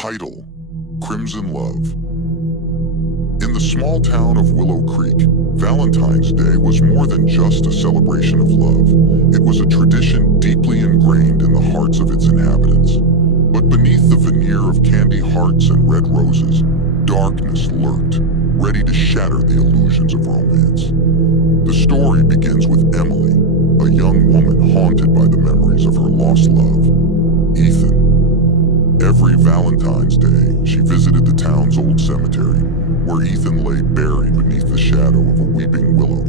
Title: Crimson Love. In the small town of Willow Creek, Valentine's Day was more than just a celebration of love. It was a tradition deeply ingrained in the hearts of its inhabitants. But beneath the veneer of candy hearts and red roses, darkness lurked, ready to shatter the illusions of romance. The story begins with Emily, a young woman haunted by the memories of her lost love, Ethan. Every Valentine's Day, she visited the town's old cemetery, where Ethan lay buried beneath the shadow of a weeping willow.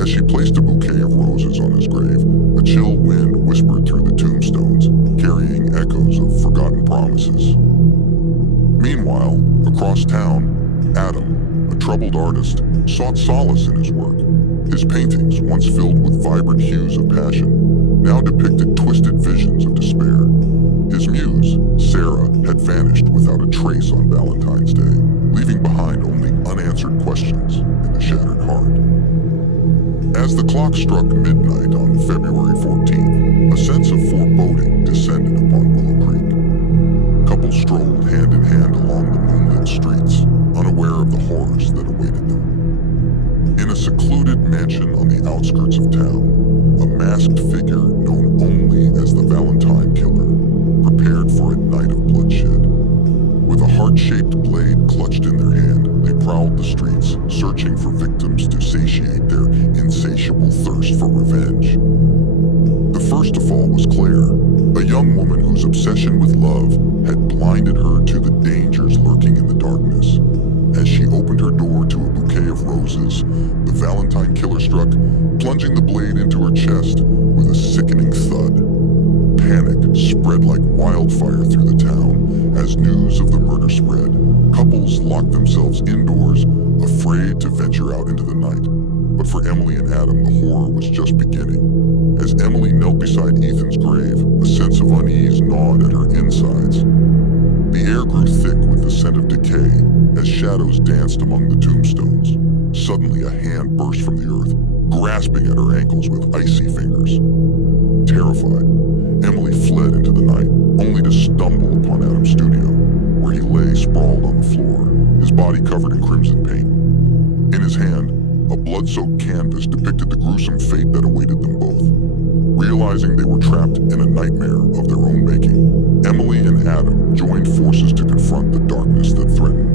As she placed a bouquet of roses on his grave, a chill wind whispered through the tombstones, carrying echoes of forgotten promises. Meanwhile, across town, Adam, a troubled artist, sought solace in his work. His paintings, once filled with vibrant hues of passion, now depicted twisted visions of despair. His muse, Sarah, had vanished without a trace on Valentine's Day, leaving behind only unanswered questions in the shattered heart. As the clock struck midnight on February 14th, a sense of foreboding descended upon Willow Creek. Couples strolled hand in hand along the moonlit streets, unaware of the horrors that awaited them. In a secluded mansion on the outskirts of town, a masked figure known only as the Valentine Killer prepared for a night of bloodshed. With a heart-shaped blade clutched in their hand, they prowled the streets, searching for victims to satiate their insatiable thirst for revenge. The first to fall was Claire, a young woman whose obsession with love had blinded her to the dangers lurking in the darkness. As she opened her door to a bouquet of roses, the Valentine Killer struck, plunging the blade into her chest with a sickening thud. Panic spread like wildfire through the town. As news of the murder spread, couples locked themselves indoors, afraid to venture out into the night. But for Emily and Adam, the horror was just beginning. As Emily knelt beside Ethan's grave, a sense of unease gnawed at her insides. The air grew thick with the scent of decay as shadows danced among the tombstones. Suddenly, a hand burst from the earth, grasping at her ankles with icy fingers. Terrified, Emily fled into the night, only to stumble upon Adam's studio, where he lay sprawled on the floor, his body covered in crimson paint. In his hand, a blood-soaked canvas depicted the gruesome fate that awaited them both. Realizing they were trapped in a nightmare of their own making, Emily and Adam joined forces to confront the darkness that threatened.